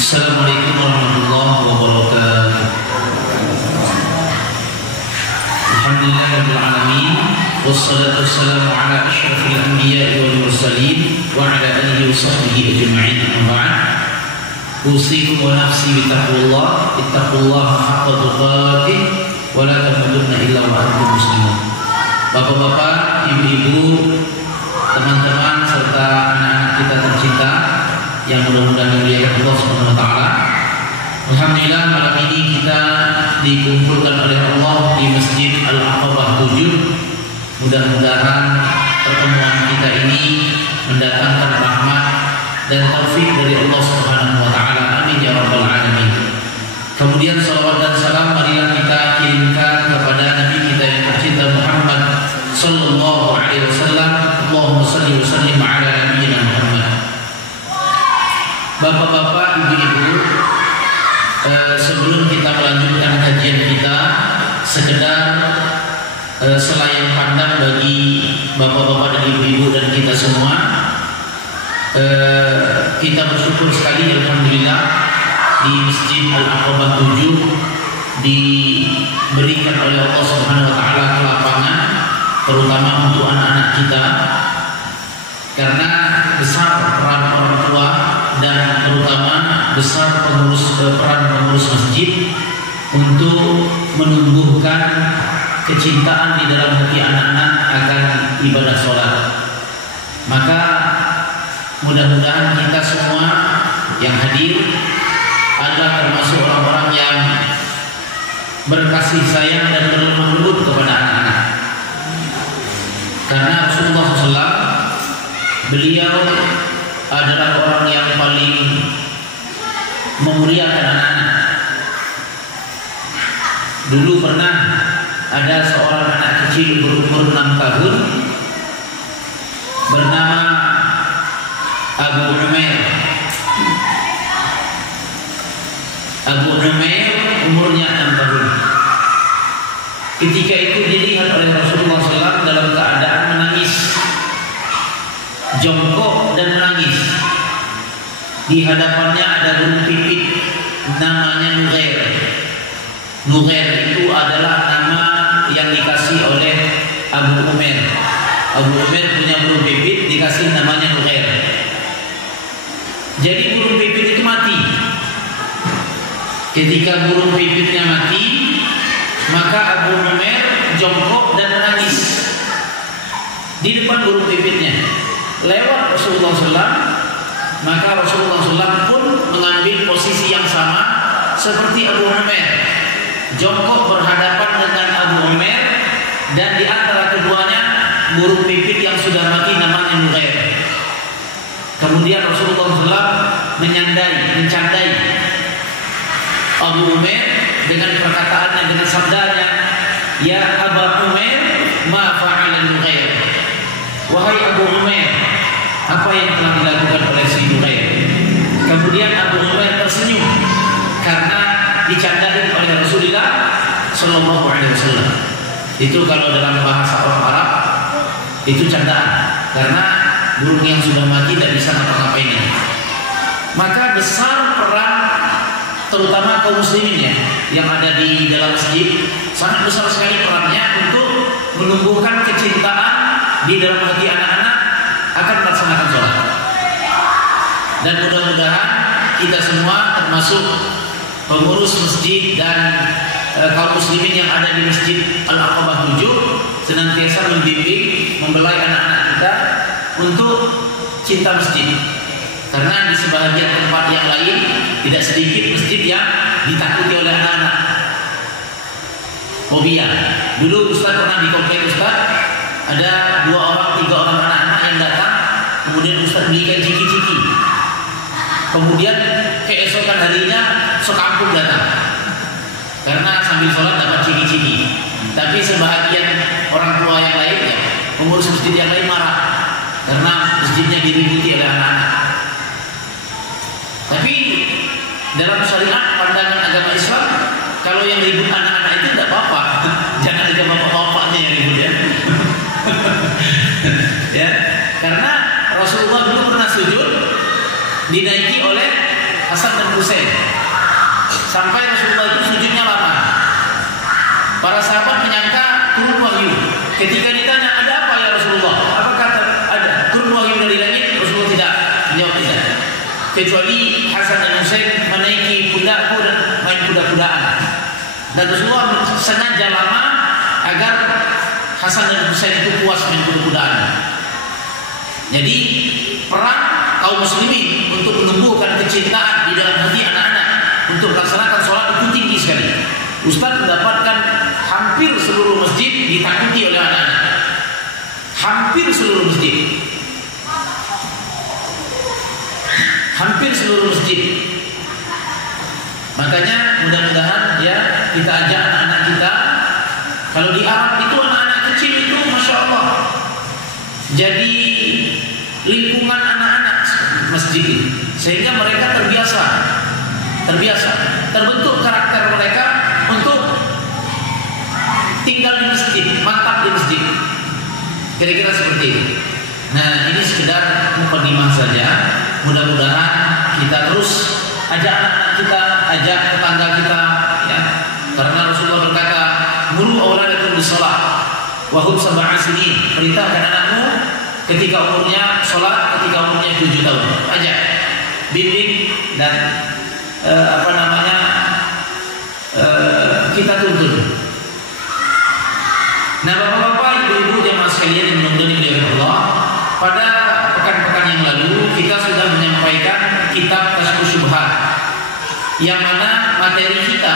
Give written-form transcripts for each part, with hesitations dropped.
Assalamualaikum warahmatullahi wabarakatuh. Alhamdulillahirabbil alamin wassalatu wassalamu ala asyrafil anbiya'i wal mursalin wa ala alihi wa sahbihi ajma'in. Amma ba'd. Usikum wa nafsi bittaqwallah, ittaqullaha haqqa tuqatih wa la tamutunna illa wa antum muslimun. Bapak-bapak, ibu-ibu, teman-teman serta anak-anak kita tercinta yang mudah-mudahan dimuliakan Allah Subhanahu wa taala. Alhamdulillah malam ini kita dikumpulkan oleh Allah di Masjid Al-Aqabah 7. Mudah-mudahan pertemuan kita ini mendatangkan rahmat dan taufik dari Allah Subhanahu wa taala. Amin ya rabbal alamin. Kemudian salawat dan salam marilah kita kirimkan kepada Nabi kita yang tercinta Muhammad sallallahu alaihi wasallam. Allahumma shalli wa sallim ala nabiyyina Muhammad. Bapak-bapak, ibu-ibu, sebelum kita melanjutkan kajian kita, sekedar selayang pandang bagi bapak-bapak dan ibu-ibu dan kita semua, kita bersyukur sekali alhamdulillah di Masjid Al-Aqabah 7 diberikan oleh Allah Subhanahu wa taala kelapangan terutama untuk anak-anak kita, karena besar peran orang tua dan terutama besar peran pengurus masjid untuk menumbuhkan kecintaan di dalam hati anak-anak akan ibadah sholat. Maka mudah-mudahan kita semua yang hadir adalah termasuk orang-orang yang berkasih sayang dan berlemah lembut kepada anak-anak. Karena Rasulullah SAW, beliau adalah orang yang paling memuliakan anak-anak. Dulu pernah ada seorang anak kecil berumur 6 tahun bernama Abu Umair. Abu Umair umurnya 6 tahun. Ketika itu dilihat oleh Rasulullah SAW dalam keadaan menangis, jongkok dan menangis. Di hadapannya ada burung pipit namanya Nughair. Nughair itu adalah nama yang dikasih oleh Abu Umair. Abu Umair punya burung pipit dikasih namanya Nughair. Jadi burung pipit itu mati. Ketika burung pipitnya mati, maka Abu Umair jongkok dan menangis di depan burung pipitnya. Lewat Rasulullah SAW, maka Rasulullah SAW pun mengambil posisi yang sama seperti Abu Umair, jongkok berhadapan dengan Abu Umair, dan di antara keduanya burung pipit yang sudah mati namanya Nughair. Kemudian Rasulullah SAW mencandai Abu Umair dengan perkataannya, dengan sabdanya, "Ya Abu Umair, ma fa'ala Nughair." Wahai Abu Umair, apa yang telah dilakukan oleh si Nughair? Kemudian Abu Umair tersenyum karena dicandai oleh Rasulullah Sallallahu Alaihi Wasallam. Itu kalau dalam bahasa orang Arab itu candaan, karena burung yang sudah mati tidak bisa ngapa-ngapain. Maka besar peran terutama kaum muslimin yang ada di dalam masjid, sangat besar sekali perannya untuk menumbuhkan kecintaan di dalam hati anak-anak akan melaksanakan sholat. Dan mudah-mudahan kita semua termasuk pengurus masjid dan kaum muslimin yang ada di Masjid Al-Aqabah 7 senantiasa membimbing, membelai anak-anak kita untuk cinta masjid. Karena di sebahagian tempat yang lain tidak sedikit masjid yang ditakuti oleh anak-anak. Fobia. Dulu Ustaz pernah di komplek Ustaz, ada 2 orang, 3 orang anak-anak yang datang, kemudian Ustaz belikan ciki-ciki. Kemudian keesokan harinya sekampung datang, karena sambil sholat dapat ciki-ciki. Tapi sebahagian orang tua yang lain, pengurus masjid yang lain marah karena masjidnya diributi oleh anak-anak. Tapi dalam syariat pandangan agama Islam, kalau yang ribut anak-anak itu tidak apa-apa. Jangan ada bapak-bapaknya yang ribut ya. Karena Rasulullah dulu pernah sujud dinaiki oleh Hasan dan Husain. Husain. Sampai Rasulullah itu sujudnya lama. Para sahabat menyangka turun wahyu. Ketika ditanya, ada apa ya Rasulullah? Apa kata ada turun wahyu dari langit? Rasulullah tidak menjawab tidak. Kecuali Hasan dan Husain menaiki pundakku dan main kuda-kudaan. Dan Rasulullah sengaja lama agar Hasan dan Husain itu puas main kuda-kudaan. Jadi perang kaum muslimin untuk menumbuhkan kecintaan di dalam hati anak-anak untuk melaksanakan sholat itu tinggi sekali. Ustaz mendapatkan hampir seluruh masjid ditakuti oleh anak-anak. Hampir seluruh masjid. Hampir seluruh masjid. Makanya mudah-mudahan ya kita ajak anak-anak kita. Kalau di Arab itu anak-anak kecil itu Masya Allah jadi lingkungan anak-anak masjid ini, sehingga mereka terbiasa terbentuk karakter mereka untuk tinggal di masjid, mantap di masjid. Kira-kira seperti itu. Nah, ini sekedar mukadimah saja. Mudah-mudahan kita terus ajak anak-anak kita, ajak tetangga kita, ya. Karena Rasulullah berkata, "Muru auladakum bis-shalah wa hum sab'a sinin." Perintahkan anakmu ketika umurnya sholat, ketika umurnya 7 tahun. Ajak, bimbing dan kita tuntun. Nah, bapak-bapak, ibu-ibu yang sekalian yang menonton oleh Allah, pada pekan-pekan yang lalu kita sudah menyampaikan kitab Kasyfus Syubhat, yang mana materi kita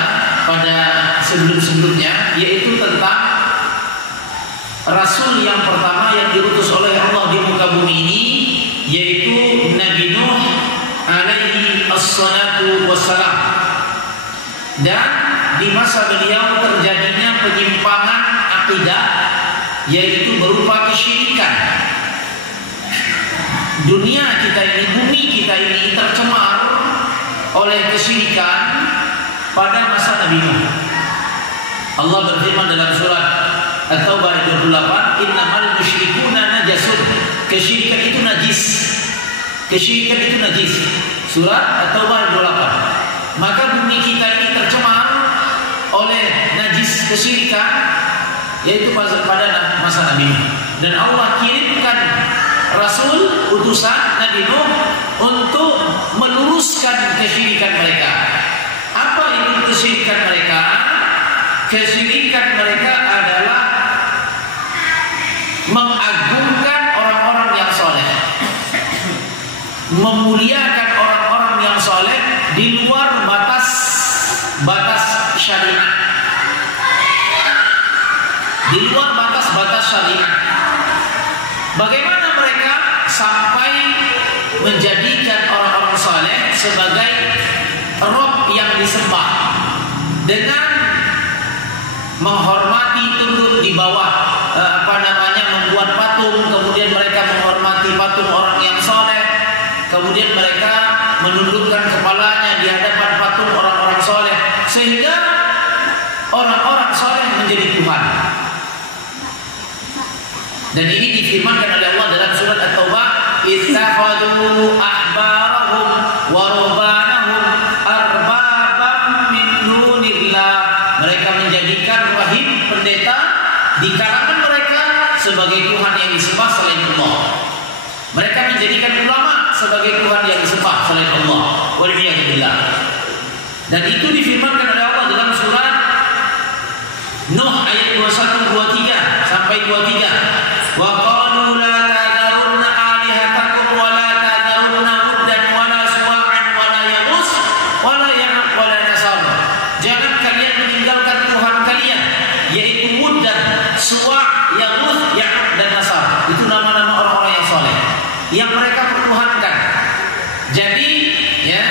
pada sebelum-sebelumnya yaitu tentang Rasul yang pertama yang diutus oleh Allah di muka bumi ini, yaitu Nabi Nuh alaihi assalatu wassalam. Dan di masa beliau terjadinya penyimpangan akidah, yaitu berupa kesyirikan. Dunia kita ini, bumi kita ini tercemar oleh kesyirikan pada masa Nabi Nuh. Allah berfirman dalam surat At-Taubah ayat 28, "Innamal musyrikuna najasun." Kesyirikan itu najis. Kesyirikan itu najis. Surat At-Taubah ayat 28. Maka bumi kita ini tercemar oleh najis kesyirikan, yaitu pada masa Nabi Nuh. Dan Allah kirimkan Rasul utusan Nabi Nuh untuk meluruskan kesyirikan mereka. Apa itu kesyirikan mereka? Kesyirikan mereka adalah mengagungkan orang-orang yang soleh, memuliakan orang-orang yang soleh di luar batas syariat, di luar batas syariat. Bagaimana mereka sampai menjadikan orang-orang soleh sebagai rob yang disembah dengan menghormati, tunduk di bawah membuat patung, kemudian mereka menghormati patung orang yang soleh, kemudian mereka menundukkan kepalanya di hadapan patung orang-orang soleh, sehingga orang-orang soleh menjadi Tuhan. Dan ini difirmankan oleh Allah dalam surat At-Taubah, "Ittakhadhu ahbarahum wa rubbanahum arbabam min dunillah." Mereka menjadikan rahib, pendeta di kalangan mereka sebagai Tuhan yang disembah selain Allah. Mereka menjadikan ulama sebagai Tuhan yang disembah selain Allah. Waliyahillah. Dan itu difirmankan oleh Allah dalam surat Nuh ayat 21, 23 sampai 23. Wa qalu la tadharunna alihatakum wa la tadharunna muddan wa la suwa'an wa la yaghus wa la ya'uq wa la nasab. Jangan kalian meninggalkan Tuhan kalian, yaitu Mud dan Suwa', Yaghus, Ya'uq dan Nasab. Itu nama-nama orang-orang yang soleh yang mereka pertuhankan. Jadi ya,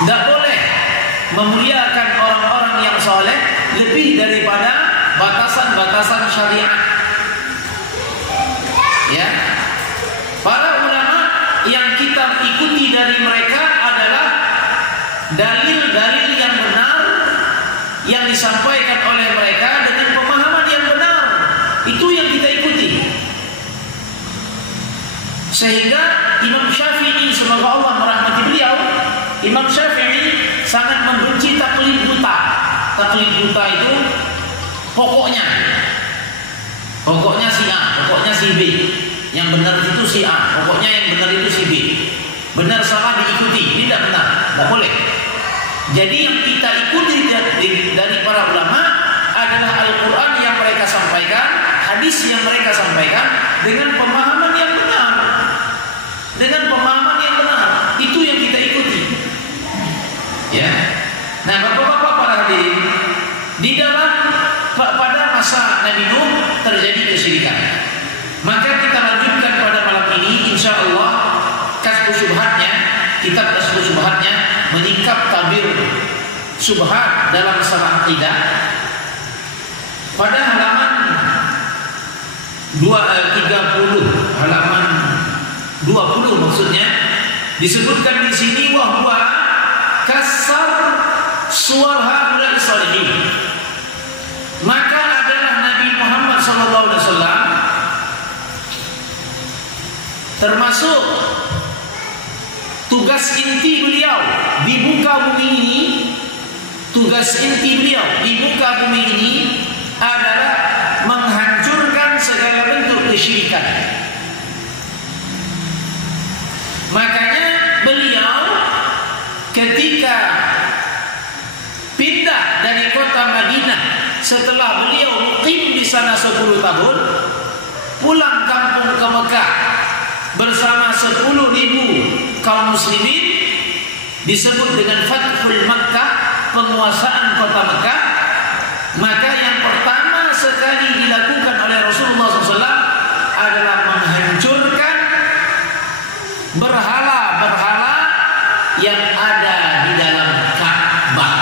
nggak boleh memuliakan orang-orang yang soleh lebih daripada batasan-batasan syariat. Ya, para ulama yang kita ikuti dari mereka adalah dalil-dalil yang benar yang disampaikan oleh mereka dengan pemahaman yang benar. Itu yang kita ikuti. Sehingga Imam Syafi'i, semoga Allah merahmati beliau, Imam Syafi'i sangat membenci taklid buta. Taklid buta itu pokoknya si A, pokoknya si B. Yang benar itu si A, pokoknya yang benar itu si B. Benar salah diikuti, tidak benar, tidak boleh. Jadi yang kita ikuti dari para ulama adalah Al-Quran yang mereka sampaikan, hadis yang mereka sampaikan dengan pemahaman yang benar. Dengan pemahaman yang benar, itu yang kita ikuti. Ya. Nah, Bapak-bapak para hadirin, di dalam pada masa Nabi Nuh terjadi kesyirikan. Maka kita lanjutkan pada malam ini, insya Allah, Kasbus Syubhatnya, kitab Kasbus Syubhatnya, menyingkap tabir syubhat dalam masalah akidah. Pada halaman 30, halaman 20 maksudnya, disebutkan di sini wahwa kasar suarha mulai salihin. Maka adalah Nabi Muhammad SAW termasuk tugas inti beliau di muka bumi ini. Tugas inti beliau di muka bumi ini adalah menghancurkan segala bentuk kesyirikan. Makanya beliau ketika pindah dari kota Madinah, setelah beliau mukim di sana 10 tahun, pulang kampung ke Mekah bersama 10.000 kaum muslimin, disebut dengan Fathul Makkah, penguasaan kota Mekah. Maka yang pertama sekali dilakukan oleh Rasulullah SAW adalah menghancurkan berhala-berhala yang ada di dalam Ka'bah.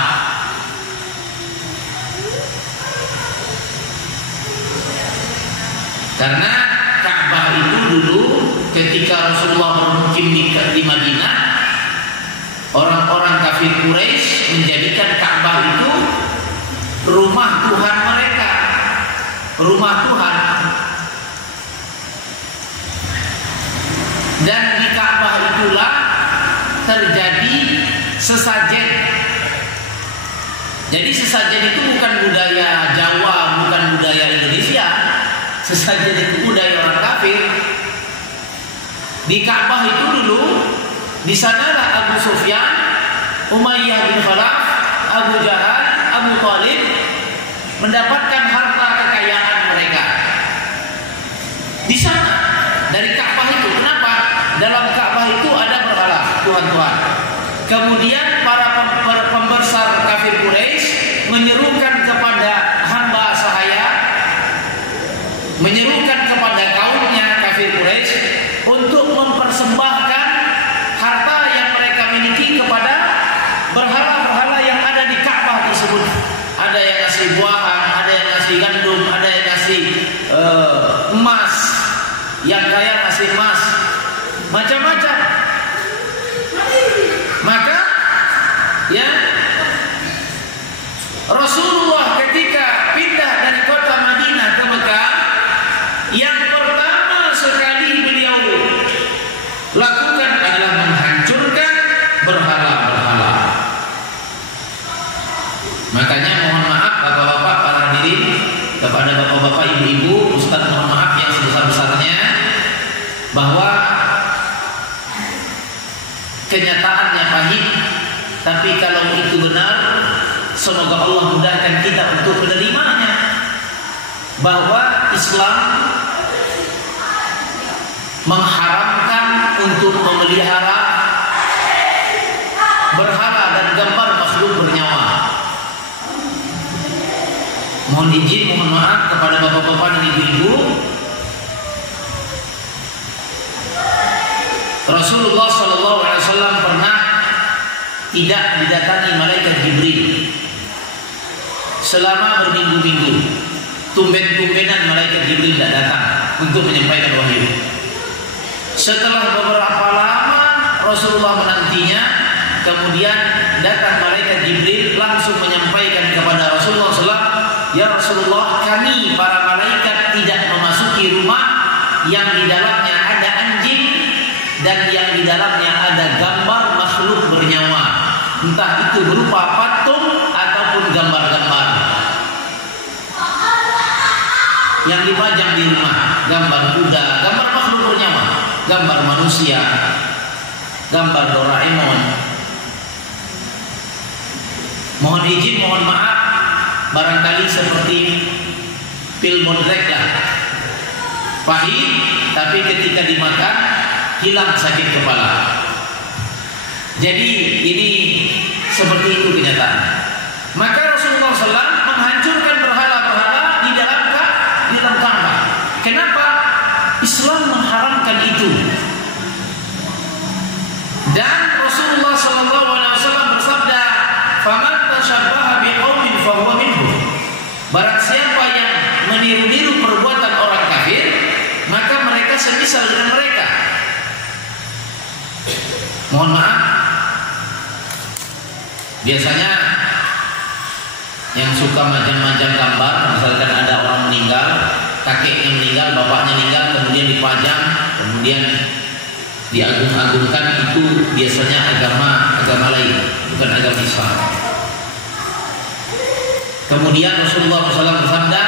Karena Ka'bah itu dulu ketika Rasulullah bermukim di Madinah, orang-orang kafir Quraisy menjadikan Ka'bah itu rumah Tuhan mereka, rumah Tuhan. Dan di Ka'bah itulah terjadi sesajen. Jadi sesajen itu bukan budaya Jawa, bukan budaya Indonesia. Sesajen itu budaya orang kafir. Di Ka'bah itu dulu, di sanalah Abu Sufyan, Umayyah bin Khalaf, Abu Jahal, Abu Thalib mendapatkan harta kekayaan mereka. Di sana, dari Ka'bah itu. Kenapa? Dalam Ka'bah itu ada berhala Tuhan-Tuhan. Kemudian para pembesar kafir Quraisy menyerukan kepada hamba sahaya, menyerukan kepada kaumnya kafir Quraisy untuk mempersembahkan harta yang mereka miliki kepada berhala-berhala yang ada di Ka'bah tersebut. Ada yang ngasih buahan, ada yang ngasih gandum, ada yang ngasih emas, yang kaya ngasih emas, macam-macam. Maka ya, Rasulullah ketika pindah dari kota Madinah ke Mekah, yang pertama sekali beliau lakukan adalah menghancurkan berhala-berhala. Makanya mohon maaf bapak-bapak para hadirin, kepada bapak-bapak, ibu-ibu, ustaz, mohon maaf yang sebesar-besarnya bahwa kenyataannya pahit, tapi kalau itu benar, semoga Allah mudahkan kita untuk menerimanya. Bahwa Islam mengharamkan untuk memelihara berhala dan gambar makhluk bernyawa. Mohon izin, mohon maaf kepada bapak-bapak dan ibu-ibu, Rasulullah SAW pernah tidak didatangi malaikat Jibril selama berminggu-minggu. Tumben-tumbenan malaikat Jibril tidak datang untuk menyampaikan wahyu. Setelah beberapa lama Rasulullah menantinya, kemudian datang malaikat Jibril langsung menyampaikan kepada Rasulullah SAW, "Ya Rasulullah, kami para malaikat tidak memasuki rumah yang di dalamnya ada anjing dan yang di dalamnya ada gambar makhluk bernyawa, entah itu berupa patung ataupun gambar-gambar yang dipajang di rumah, gambar kuda, gambar makhluk bernyawa, gambar manusia, gambar Doraemon. Mohon izin, mohon maaf, barangkali seperti pil modrek lah, pahit, tapi ketika dimakan hilang sakit kepala. Jadi ini seperti itu kenyataan. Maka Rasulullah SAW menghancurkan berhala-berhala di dalam Ka'bah. Kenapa? Islam mengharamkan itu. Dan Rasulullah SAW bersabda, "Faman tashabbaha biqaumin fahuwa minhum." Barang siapa yang meniru-niru perbuatan orang kafir, maka mereka semisal dengan mereka. Mohon maaf, biasanya yang suka majang-majang gambar, misalkan ada orang meninggal, kakeknya meninggal, bapaknya meninggal, kemudian dipajang, kemudian diagung-agungkan, itu biasanya agama lain, bukan agama Islam. Kemudian Rasulullah SAW bersabda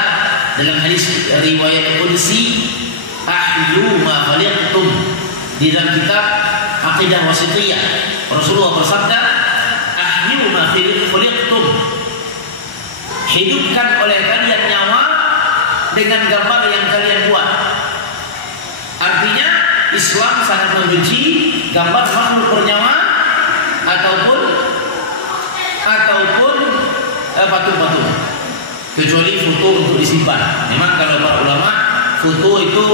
dalam hadis riwayat Qudsi, "Ahlu ma khaliqtum." Di dalam kitab Aqidah Wasithiyah, Rasulullah bersabda, "Ahlu ma khaliqtum." Hidupkan oleh kalian nyawa dengan gambar yang kalian buat. Artinya Islam sangat membenci gambar makhluk bernyawa ataupun patung-patung, kecuali foto untuk disimpan. Memang kalau para ulama foto itu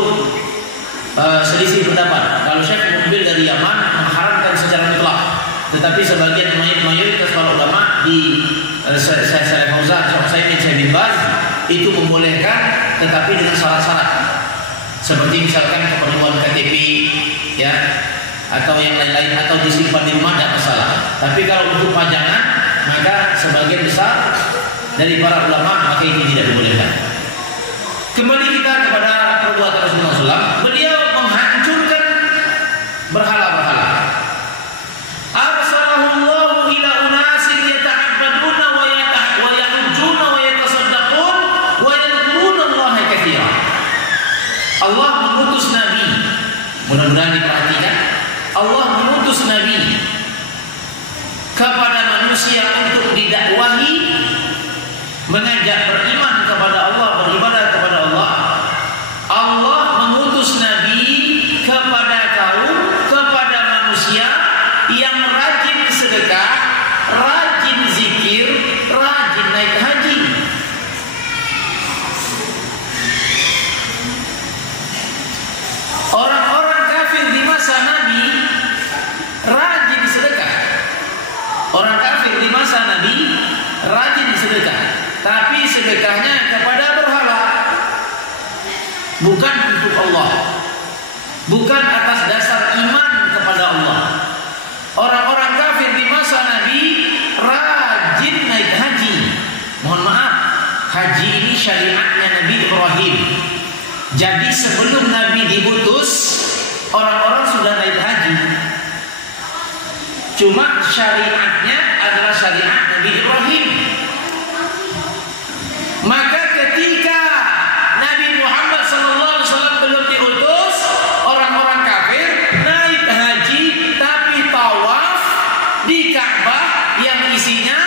selisih pendapat. Kalau Syekh Mukbil dari Yaman mengharamkan secara mutlak, tetapi sebagian mayoritas para ulama di Syekh Fauzan, Syekh bin Baz itu membolehkan, tetapi dengan syarat-syarat. Seperti misalkan keperluan KTP, ya, atau yang lain-lain, atau disimpan di rumah tidak masalah. Tapi kalau untuk pajangan, maka sebagian besar dari para ulama maka ini tidak dibolehkan. Kembali kita kepada perbuatan Rasulullah SAW. Beliau menghancurkan berhala-berhala. Arsalahullahu ila unasin yata'abbaduna wa yahujjuna wa yatasaddaqun wa yadhkuruna Allaha katsiran. Allah mengutus Nabi. Mudah-mudahan diperhatikan. Allah mengutus Nabi kepada manusia untuk didakwahi, mengajak beriman kepada Allah, beribadah kepada Allah. Allah mengutus Nabi kepada kaum, kepada manusia yang rajin sedekah, rajin zikir, rajin naik haji. Orang-orang kafir di masa Nabi rajin sedekah. Orang kafir di masa Nabi rajin sedekah, tapi sedekahnya kepada berhala, bukan untuk Allah, bukan atas dasar iman kepada Allah. Orang-orang kafir di masa Nabi rajin naik haji. Mohon maaf, haji ini syariatnya Nabi Ibrahim. Jadi sebelum Nabi diutus, orang-orang sudah naik haji. Cuma syariatnya adalah syariat Nabi Ibrahim. Maka ketika Nabi Muhammad SAW belum diutus, orang-orang kafir naik haji tapi tawaf di Ka'bah yang isinya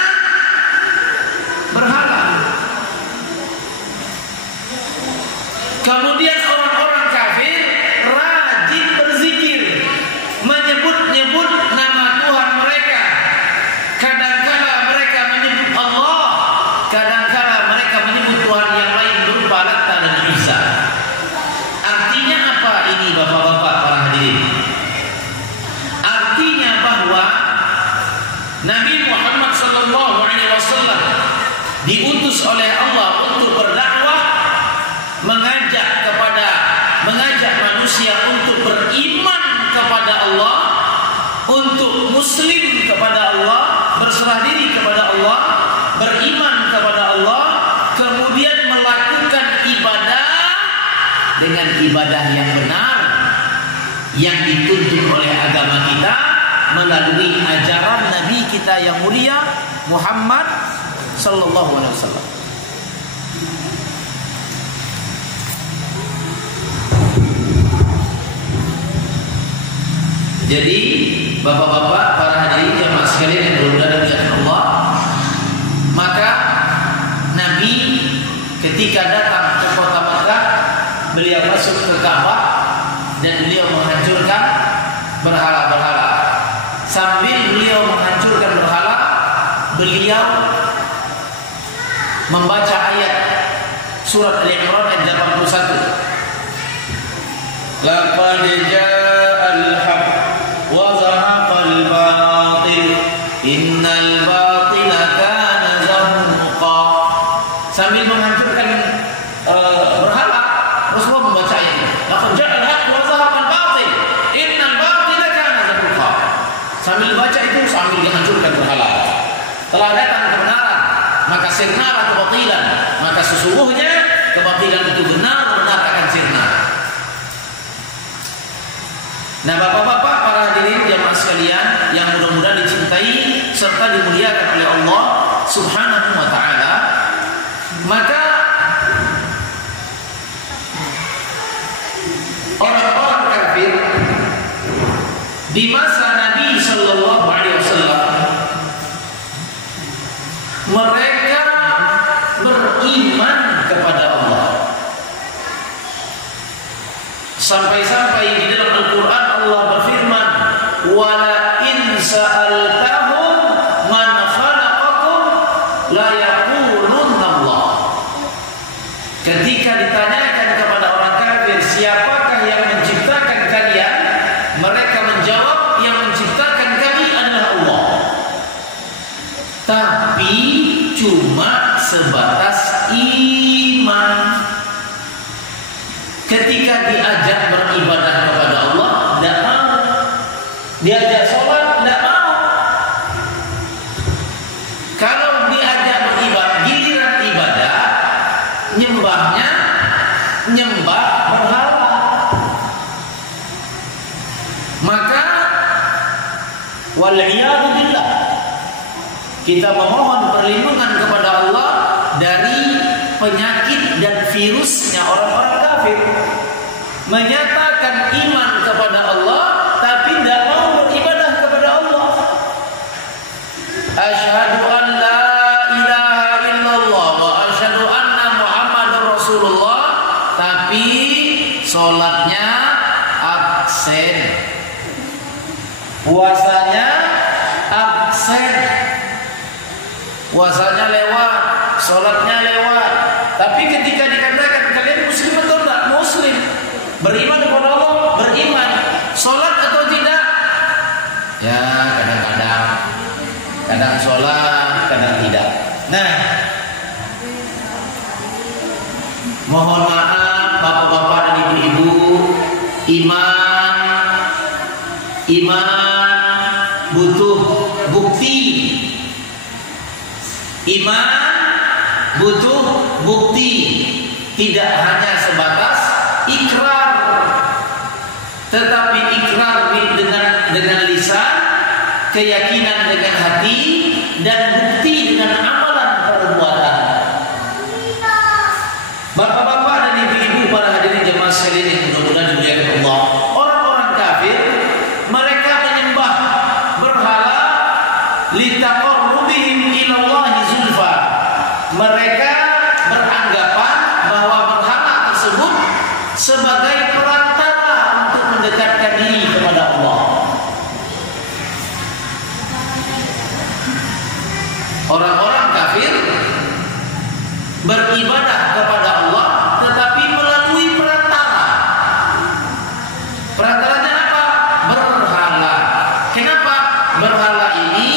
berhala. Kemudian orang-orang kafir rajin berzikir, menyebut-nyebut nama Tuhan mereka. Kadang-kala mereka menyebut Allah, kadang-kala mereka menyebut Tuhan yang lain berupa Latta dan Uzza. Artinya apa ini, bapak-bapak para hadirin? Artinya bahwa Nabi Muhammad SAW diutus oleh Allah untuk berdakwah, mengajak manusia untuk beriman kepada Allah, untuk muslim kepada Allah, berserah diri kepada Allah, beriman kepada Allah, kemudian melakukan ibadah dengan ibadah yang benar, yang dituntut oleh agama kita melalui ajaran Nabi kita yang mulia Muhammad sallallahu alaihi wasallam. Jadi bapak-bapak, para hadirin jamaah sekalian yang bermulia dimuliakan Allah, maka Nabi ketika datang ke kota Makkah, beliau masuk ke Ka'bah dan beliau menghancurkan berhala-berhala. Sambil beliau menghancurkan berhala, beliau membaca ayat surat Al-Imran ayat 81. Laqad ja'al haqq wa zahaqal batil innal batila kana zahuqa. Sambil menghancurkan berhala, Rasulullah membaca ayat ini. Laqad ja'al haqq wa zahaqal batil innal batila kana zahuqa. Sambil baca itu sambil dihancurkan berhala. Telah datang kebenaran, maka sirnalah kebatilan. Maka sesungguhnya kebatilan itu benar-benar akan sirna. Nah, bapak-bapak, para hadirin jamaah sekalian yang mudah-mudahan dicintai serta dimuliakan oleh Allah Subhanahu wa taala, maka orang-orang kafir di masa Nabi sallallahu alaihi wasallam, mereka beriman kepada Allah. Sampai-sampai di dalam Al-Quran Allah berfirman, "Wala in sa'altahum man khalaqakum la yaqulunna Allah." Ketika ditanyakan kepada orang kafir, siapakah yang menciptakan kalian? Mereka menjawab, yang menciptakan kami adalah Allah. Tapi cuma sebatas iman. Ketika diajak beribadah kepada Allah, tidak mau. Diajak sholat, tidak mau. Kalau diajak beribadah, giliran ibadah, nyembahnya nyembah berhala. Maka wal'iyadu billah, kita memohon perlindungan kepada Allah dari penyakit dan virusnya orang-orang kafir. Menyatakan iman kepada Allah tapi tidak mau beribadah kepada Allah. Asyhadu an la ilaha illallah wa asyhadu anna Muhammadar Rasulullah, tapi sholatnya absen, puasanya absen, puasanya lewat, sholatnya lewat. Tapi ketika dikatakan kalian muslim atau tidak? Muslim. Beriman kepada Allah, beriman. Sholat atau tidak? Ya, kadang-kadang. Kadang sholat, kadang tidak. Nah, mohon maaf bapak-bapak dan ibu-ibu, iman butuh bukti. Iman butuh bukti, tidak hanya sebatas ikrar, tetapi ikrar dengan lisan, keyakinan dengan hati, dan bukti dengan amalan perbuatan. Bapak-bapak dan ibu-ibu, para hadirin jemaah sekalian yang mudah-mudahan dimuliakan Allah, orang-orang kafir mereka menyembah berhala litaqarrubihim ilallahi zulfa. Mereka beranggapan bahwa berhala tersebut sebagai perantara untuk mendekatkan diri kepada Allah. Orang-orang kafir beribadah kepada Allah tetapi melalui perantara. Perantaranya apa? Berhala. Kenapa? Berhala ini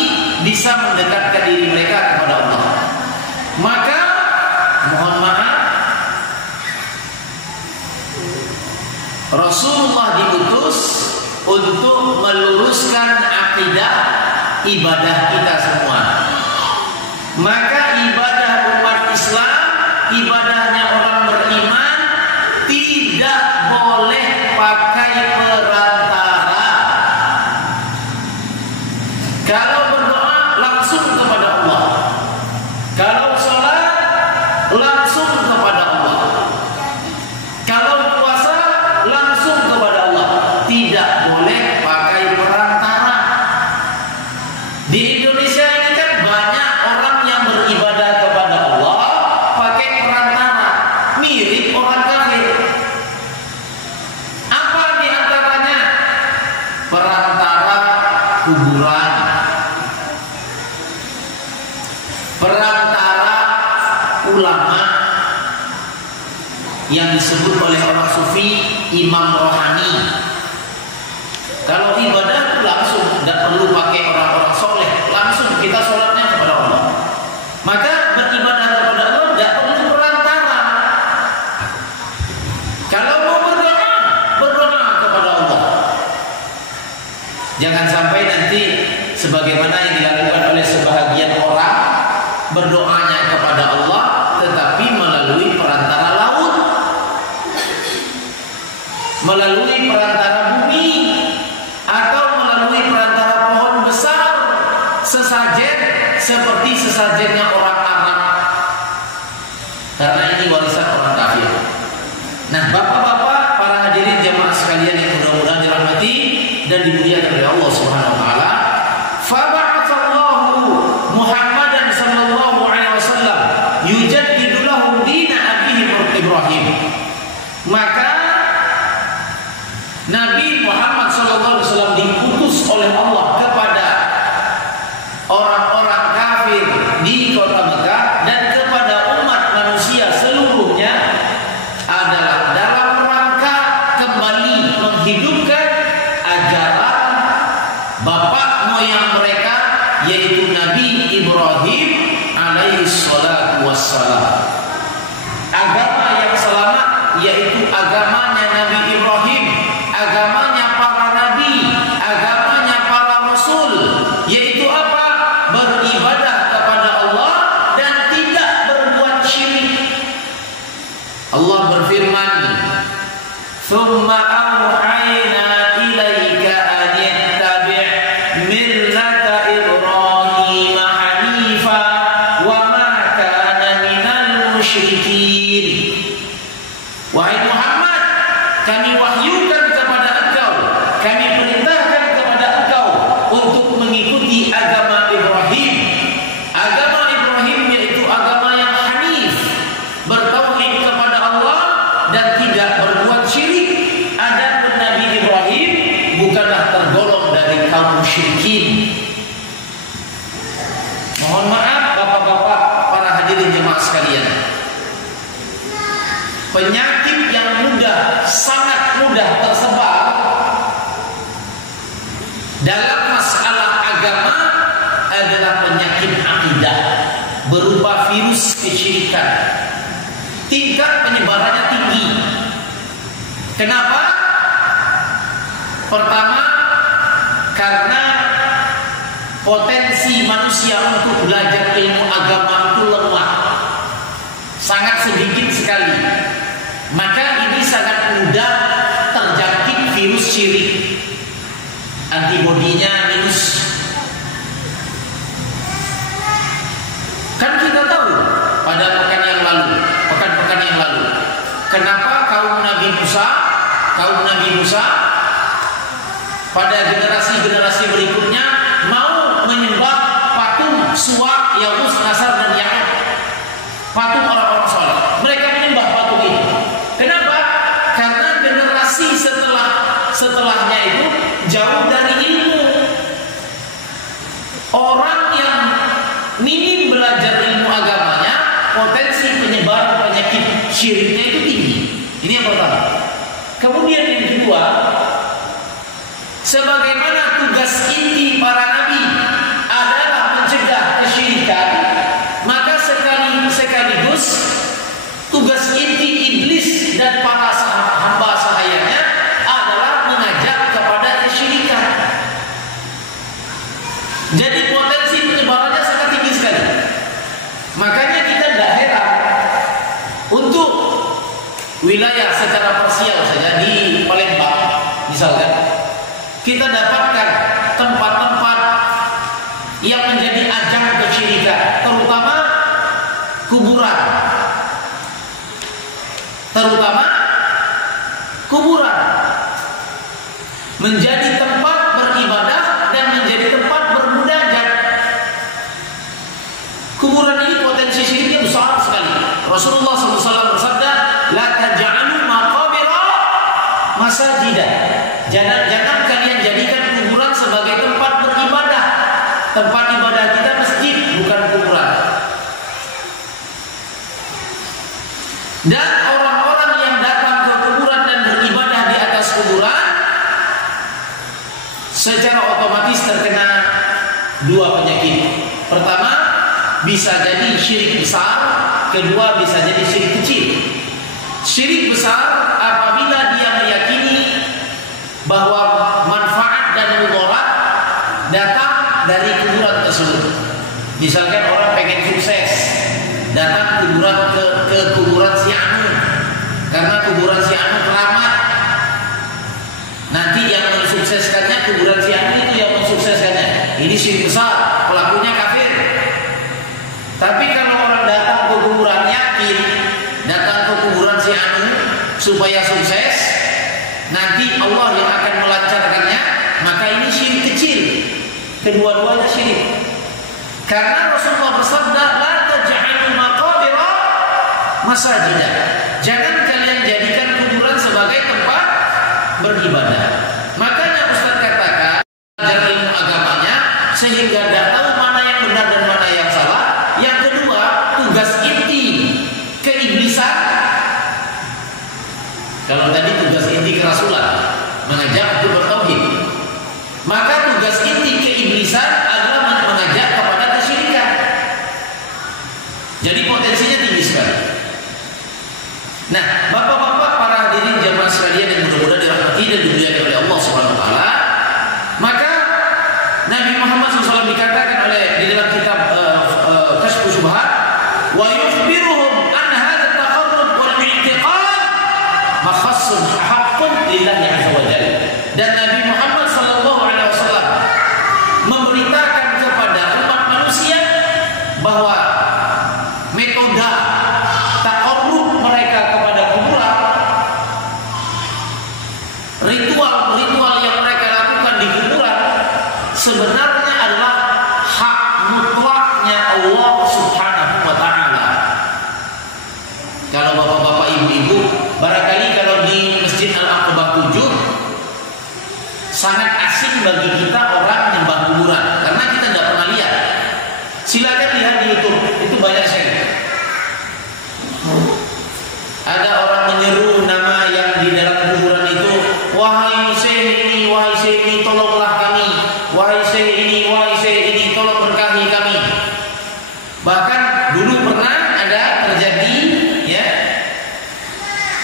bisa mendekatkan diri mereka kepada Allah. Maka mohon maaf, Rasulullah diutus untuk meluruskan akidah ibadah kita semua. Maka ibadah umat Islam, ibadahnya orang beriman, tidak boleh pakai perantara. kuburan, perantara ulama yang disebut oleh orang sufi imam rohani. Kalau ibadah itu langsung, tidak perlu pakai orang-orang soleh, langsung kita sholatnya kepada Allah. Maka beribadah kepada Allah tidak perlu perantara. Kalau mau berdoa, berdoa kepada Allah. Jangan sampai nanti sebagaimana yang dilakukan oleh sebahagian orang, berdoanya kepada Allah tetapi melalui perantara laut, melalui perantara bumi, atau melalui perantara pohon besar, sesajen seperti sesajennya orang Arab. Karena ini warisan orang kafir. Nah, bapak-bapak, para hadirin jamaah sekalian yang mudah-mudahan dirahmati dan dimuliakan oleh Allah Subhanahu wa taala, faba'atsallahu Muhammadan sallallahu alaihi wasallam yujaddidu lahu dina abihi Ibrahim. Maka Nabi Muhammad sallallahu alaihi wasallam diutus oleh Allah kepada orang-orang kafir di kota Mekah dan kepada umat manusia seluruhnya adalah dalam rangka kembali menghidupkan ajaran bapak moyang mereka, yaitu Nabi Ibrahim alaihi salatu wassalam. Agama yang selamat yaitu agamanya Nabi Ibrahim, agamanya para nabi, agamanya para rasul, yaitu apa? Beribadah kepada Allah dan tidak berbuat syirik. Allah berfirman, "Tsumma auhayna ilaika an ittabi' millata Ibrahim hanifa wa ma kana minal musyrikin." Wahai Muhammad, kami wahyukan kepada engkau, kami perintahkan kepada engkau untuk mengikuti agama Ibrahim. Agama Ibrahim yaitu agama yang hanif, bertauhid kepada Allah dan tidak berbuat syirik. Adapun Nabi Ibrahim bukanlah tergolong dari kaum musyrikin. Mohon maaf bapak-bapak, para hadirin jemaah sekalian, penyakit yang sangat mudah tersebar dalam masalah agama adalah penyakit akidah berupa virus kesyirikan. Tingkat penyebarannya tinggi. Kenapa? Pertama, karena potensi manusia untuk belajar ilmu agama itu lemah, sangat sedikit sekali. Maka ini sangat mudah terjangkit virus syirik. Antibodinya minus. Kan kita tahu pada pekan yang lalu, pekan-pekan yang lalu, kenapa kaum Nabi Musa pada generasi-generasi berikutnya mau menyembah patung Suwa, Yahus, Nasar dan Ya'ud, patung orang-orang saleh. Mereka menyembah patung itu. Kenapa? Karena generasi setelahnya itu jauh dari ilmu. Orang yang minim belajar ilmu agamanya, potensi penyebaran penyakit syiriknya itu tinggi. Ini yang pertama. Kemudian yang kedua, sebagaimana tugas inti para nabi adalah mencegah kesyirikan, maka sekaligus tugas inti iblis dan para hamba sahayanya adalah mengajak kepada kesyirikan. Jadi potensi penyebarannya sangat tinggi sekali. Makanya kita tidak heran untuk wilayah secara parsial saja di Palembang misalkan, kita dapatkan tempat-tempat yang menjadi ajang kesyirikan, terutama kuburan. Menjadi tempat beribadah dan menjadi tempat bermunajat. Kuburan ini potensi syiriknya besar sekali. Rasulullah SAW bersabda, "La taj'alu maqabira masajida." Jangan kalian jadikan kuburan sebagai tempat beribadah. tempat ibadah kita masjid, bukan kuburan. Dan orang-orang yang datang ke kuburan dan beribadah di atas kuburan secara otomatis terkena dua penyakit. Pertama, bisa jadi syirik besar, kedua bisa jadi syirik kecil. Syirik besar apabila dia meyakini bahwa manfaat dan mudarat datang dari kuburan tersebut. Misalkan orang pengen sukses, datang ke kuburan si Anu, karena kuburan si Anu keramat. Nanti yang mensukseskannya kuburan si Anu itu yang mensukseskannya. Ini syirik besar, pelakunya kafir. Tapi kalau orang datang ke kuburan yakin, datang ke kuburan si Anu supaya sukses, nanti Allah yang akan melancarkannya, maka ini syirik kecil. Kedua-duanya syirik. Karena Rasulullah bersabda, la taj'alu maqabira masajidah. Jangan kalian jadikan kuburan sebagai tempat beribadah. Makanya Ustaz katakan belajar ilmu agamanya sehingga tidak tahu mana yang benar dan mana yang salah. Yang kedua, tugas inti keiblisan. Kalau tadi tugas inti kerasulan mengajak untuk bertauhid, maka tugas inti keiblisan adalah mengajak kepada kesyirikan. Jadi potensinya tinggi sekali. Nah, bapak-bapak, para hadirin jamaah sekalian yang mudah-mudahan dirahmati dan dimuliakan oleh Allah Subhanahu wa taala, maka Nabi Muhammad SAW dikatakan di dalam kitab Kashfus Syubhat, wa yukhbiruhum an hadha at-taqarrub wal i'tiqad makhassun haqqun lillahi azza wa jalla. Dan Nabi Muhammad SAW memberitakan kepada umat manusia bahwa metode taqarrub mereka kepada kuburan, ritual-ritual yang mereka lakukan di kuburan sebenarnya adalah hak mutlaknya Allah Subhanahu wa taala. Kalau bapak-bapak, ibu-ibu, barangkali kalau di Masjid Al-Aqabah 7 sangat asing bagi kita orang menyembah kuburan karena kita tidak pernah lihat. Silakan lihat di YouTube, itu banyak sekali. Ada orang menyeru nama yang di dalam kuburan itu, wahai syekh ini, tolonglah kami. Wahai syekh ini, tolong berkahi kami. Bahkan dulu pernah ada terjadi, ya,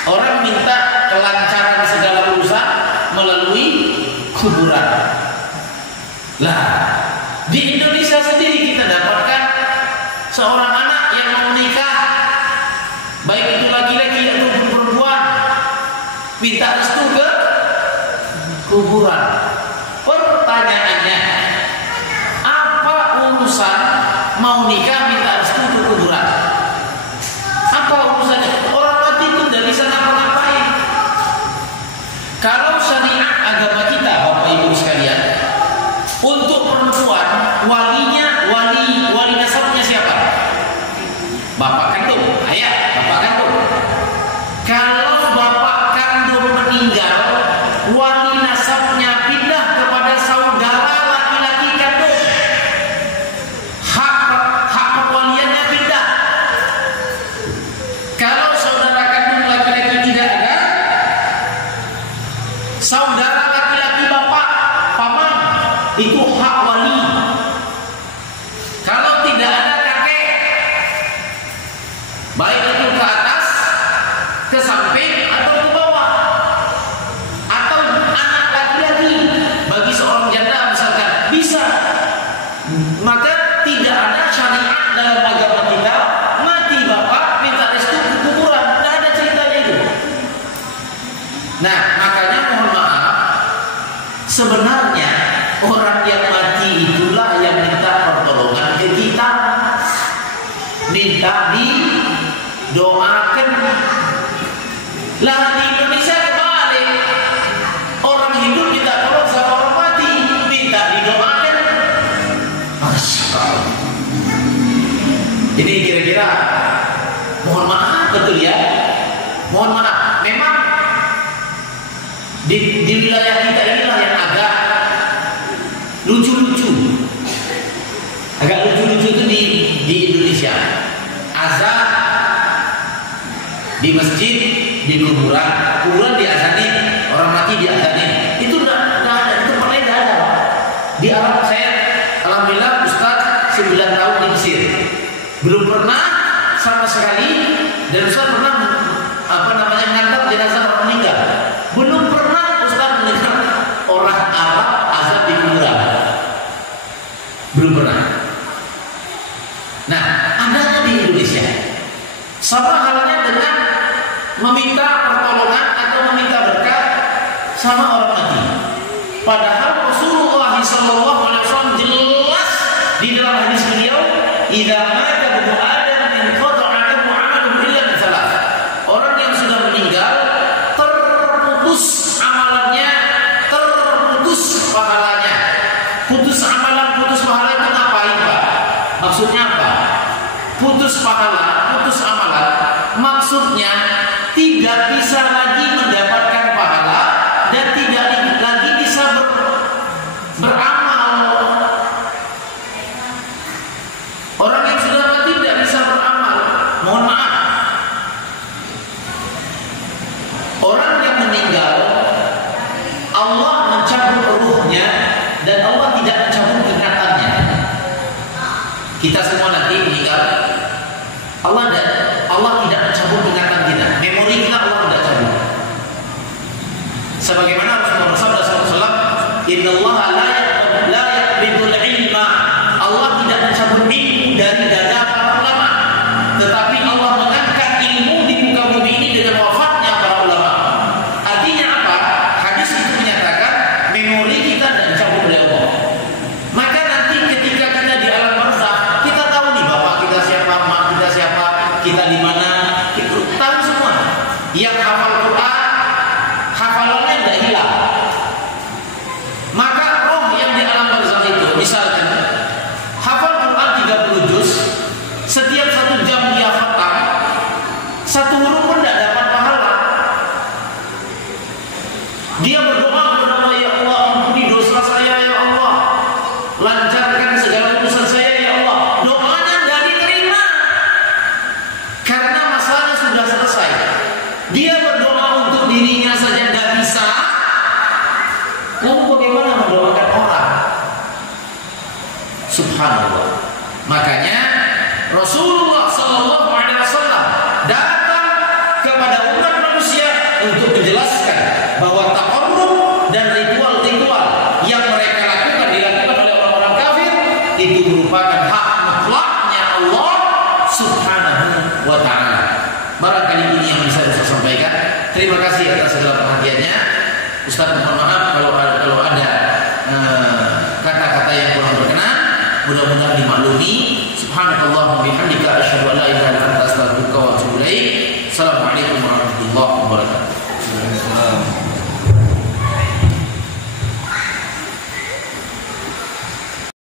orang minta kelancaran segala urusan melalui kuburan. Lah, di Indonesia sendiri kita dapatkan seorang anak yang mau menikah, baik itu laki-laki ataupun perempuan, minta restu ke kuburan. Pertanyaannya, apa urusan mau nikah minta restu ke kuburan? Apa urusannya? Orang mati itu tidak bisa ngapa-ngapain. Kalau syariat agama kita, Bapak Ibu sekalian, untuk perempuan walinya, wali nasabnya siapa? Bapak kandung, ayah, bapak kandung. Kalau bapak kandung meninggal, wali nasabnya pindah kepada saudara laki-laki kandung. Hak perwaliannya pindah. Kalau saudara kandung laki-laki tidak ada, saudara laki-laki bapak, paman, itu hak wali. Kalau tidak ada kakek, baik itu ke atas, ke samping, atau ke bawah, atau anak laki-laki bagi seorang janda misalkan, bisa. Maka tidak ada syariat dalam agama kita mati bapak minta restu ke kuburan, tidak ada ceritanya itu. Nah, makanya mohon maaf, sebenarnya orang yang mati itulah yang minta pertolongan ke kita, minta didoakan. Lah di Indonesia kebalik, orang hidup minta tolong sama orang mati, minta didoakan. Masya Allah. Ini kira-kira, mohon maaf betul ya, mohon maaf. Memang di wilayah kita inilah yang agak lucu-lucu. masjid, di kuburan diazanin, orang mati diazanin. Itu enggak ada, itu paling enggak ada. Di Arab saya alhamdulillah Ustaz 9 tahun di Mesir. Belum pernah sama sekali, dan Ustaz pernah mengantar jenazah orang meninggal. Belum pernah Ustaz mendengar orang Arab azab di kuburan. Belum pernah. Nah, adanya di Indonesia. Sama halnya dengan meminta pertolongan atau meminta berkat sama orang mati. Padahal Rasulullah SAW jelas di dalam hadis beliau, "Idza mata ibnu Adam inqata'a lahu 'amaluhu illa min thalath." Orang yang sudah meninggal terputus amalannya, terputus pahalanya. Putus amalan, putus pahala itu ngapain, Pak? Maksudnya apa? Putus pahala, putus amalan, maksudnya tidak bisa lagi mendapatkan pahala dan tidak lagi bisa beramal. Orang yang sudah mati tidak bisa beramal. Mohon maaf. Orang yang meninggal, Allah mencabut ruhnya dan Allah tidak mencabut ingatannya. Kita semua nanti meninggal, Allah tidak mencabut ingatan kita, memori kita Allah tidak cabut. Sebagaimana Rasulullah SAW, Innallaha la yaqbidul ilma, Allah tidak mencabut ilmu dari dada para ulama, tetapi Allah mengangkat ilmu di muka bumi ini dengan wafatnya para ulama. Artinya apa? Hadis itu menyatakan memori kita tidak dicabut oleh Allah. Maka nanti ketika kita di alam barzakh, kita tahu nih bapak kita siapa, mak kita siapa, kita di mana, kita tahu semua. Yang hafal Quran, hafalannya tidak hilang. Maka roh yang di alam barzakh itu, misalkan hafal Quran 30 juz, setiap 1 jam dia khatam, 1 huruf pun tidak dapat pahala. Dia berdoa, ya Allah, ampuni dosa saya ya Allah, lancarkan segala urusan saya ya Allah. Doanya tidak diterima karena masalahnya sudah selesai. Dia berdoa untuk dirinya saja tidak bisa, lalu bagaimana mendoakan orang? Subhanallah. Makanya Rasulullah SAW datang kepada umat manusia untuk menjelaskan bahwa taqarrub dan ritual-ritual yang mereka lakukan dilakukan oleh orang-orang kafir itu merupakan hak mutlaknya Allah Subhanahu wa ta'ala. Barangkali ini yang bisa saya sampaikan. Terima kasih atas segala perhatiannya. Ustaz mohon maaf kalau ada kata-kata yang kurang berkenan. Mudah-mudahan dimaklumi. Subhanallah.